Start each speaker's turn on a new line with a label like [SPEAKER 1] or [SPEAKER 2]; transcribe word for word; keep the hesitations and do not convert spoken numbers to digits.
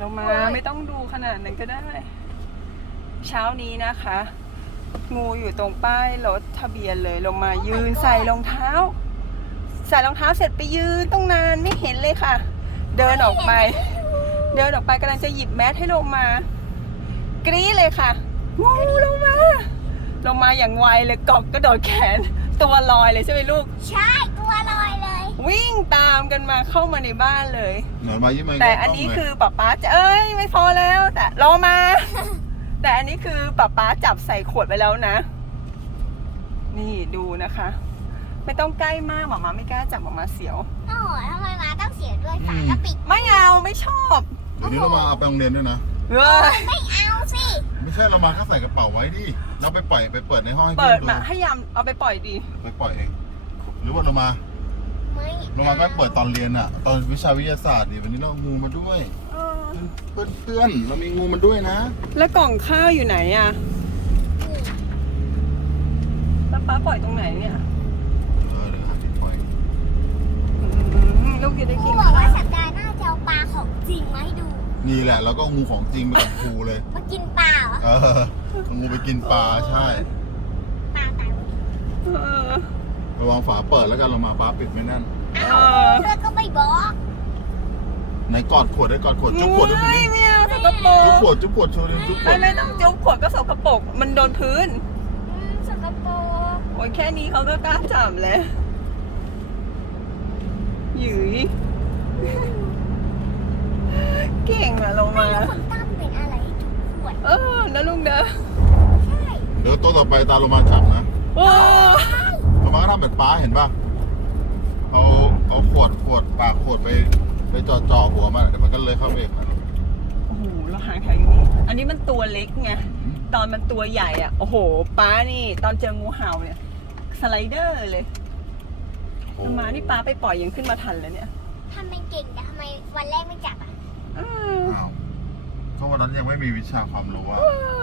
[SPEAKER 1] ลงมาไม่ต้องดูขนาดนั้นก็ได้ เช้านี้นะคะ งูอยู่ตรงป้ายรถทะเบียนเลยลงมายืนใส่รองเท้า ใส่รองเท้าเสร็จไปยืนต้องนานไม่เห็นเลยค่ะ เดินออกไป เดินออกไปกำลังจะหยิบแมสให้ลงมากรี๊ดเลยค่ะงูลงมาลงมาอย่างไวเลยเกาะกระโดดแขนตัวลอยเลยใช่ไหมลูก
[SPEAKER 2] ใช่ตัวลอยเลย
[SPEAKER 1] วิ่งตามกันมาเข้ามาในบ้านเลย
[SPEAKER 3] หนอนมายิ้มไหม
[SPEAKER 1] แต่อันนี้คือป๊าป๊าจะเอ้ยไม่พอแล้วแต่รอมา แต่อันนี้คือป๊าป๊าจับใส่ขวดไปแล้วนะ นี่ดูนะคะ ไม่ต้องใกล้มากหมามาไม่กล้าจับหมามาเสียว
[SPEAKER 2] โอ้โหทำไมมาต้องเสียด้วยฝากระปิด
[SPEAKER 1] ไม่เอาไม่ชอบ
[SPEAKER 3] เดี๋ยวนี้เรามาเอาไปโรงเรียนด้วยนะ
[SPEAKER 1] เฮ้ย
[SPEAKER 2] ไม่เอาสิ
[SPEAKER 3] ไม่ใช่เรามาแค่ใส่กระเป๋าไว้ดิเราไปปล่อยไปเปิดในห้องให้
[SPEAKER 1] เปิ
[SPEAKER 3] เพื่อ
[SPEAKER 1] ด
[SPEAKER 3] นดู
[SPEAKER 1] มาให้ยามเอาไปปล่อยดี
[SPEAKER 3] ไปปล่อยเองหรือว่าเรามา
[SPEAKER 2] ไม่
[SPEAKER 3] เรามาก็เปิดตอนเรียนอะตอนวิชาวิทยาศาสตร์ดิวันนี้เราเอางูมาด้วย
[SPEAKER 1] เออ
[SPEAKER 3] เพื่อนเพื่อนๆเรามีงูมันด้วยนะ
[SPEAKER 1] แล้วกล่องข้าวอยู่ไหนอะป๊าป๊าปล่อยตรงไหนเนี่ย
[SPEAKER 3] เออเดี๋ยวหาที่ปล่อย
[SPEAKER 1] อืมลูกจะได้
[SPEAKER 2] ครู
[SPEAKER 1] กิน
[SPEAKER 2] บอกว่า
[SPEAKER 1] ข้าว
[SPEAKER 2] สัปดาห์หน้าจะเอาปลาของจริงมาให้ดู
[SPEAKER 3] นี่แหละเราก็เอางูของจริงไปกับครูเลย
[SPEAKER 2] มากินปลาเหรอ
[SPEAKER 3] เออเอางูไปกินปลาใช่
[SPEAKER 2] ปลาตายหมด
[SPEAKER 1] เออ
[SPEAKER 3] ระวังฝาเปิดแล้วกันเรามาฟ้าปิดไม่แน่น
[SPEAKER 2] อ้าวเธอก็ไม่บอก
[SPEAKER 3] ไหนกอดขวดได้กอดขวดจุ๊บขวดด้วย
[SPEAKER 1] ไม่
[SPEAKER 3] ดิ
[SPEAKER 1] ไม่เอาสกปร
[SPEAKER 3] จุ๊บ
[SPEAKER 1] ก
[SPEAKER 3] ขวดจุ๊บขวดโชว์ดิจุ๊บขว
[SPEAKER 1] ไม่
[SPEAKER 3] ด
[SPEAKER 1] ไม่ต้องจุ๊บขวดก็สกปรกมันโดนพื้น
[SPEAKER 2] อืมสกปรก
[SPEAKER 1] โอ้ยแค่นี้เขาก็กล้าจับแล้วหยืยเก่งอะลง
[SPEAKER 2] ไม่
[SPEAKER 1] มา
[SPEAKER 2] แล้วคนตั้มเป็นอะไรให้จุกขวด
[SPEAKER 1] เออนะลุงเด้อ
[SPEAKER 2] ใช่
[SPEAKER 3] เดี๋ยวตัวต่อไปตาโลมาจับนะ
[SPEAKER 1] โอ้
[SPEAKER 3] โลมาก็ทำแบบป้าเห็นป่ะเอาเอาขวดขวดปากขวดไปไปจ่อจ่อหัวมันเดี๋ยวมันก็เลยเข้าไปเองนะ
[SPEAKER 1] โอ้โหเราหางแถวอย่างนี้อันนี้มันตัวเล็กไงตอนมันตัวใหญ่อ่ะโอ้โหป้านี่ตอนเจองูเห่าเนี่ยสไลเดอร์เลยเอามานี่ป้าไปปล่อยยังขึ้นมาทันเลยเนี่ย
[SPEAKER 2] ทำเป็นเก่งแต่ทำไมวันแรกไม่จับอ่ะ
[SPEAKER 1] เออ
[SPEAKER 3] อ้าวก็วันนั้นยังไม่มีวิชาความรู้อะ
[SPEAKER 1] เออ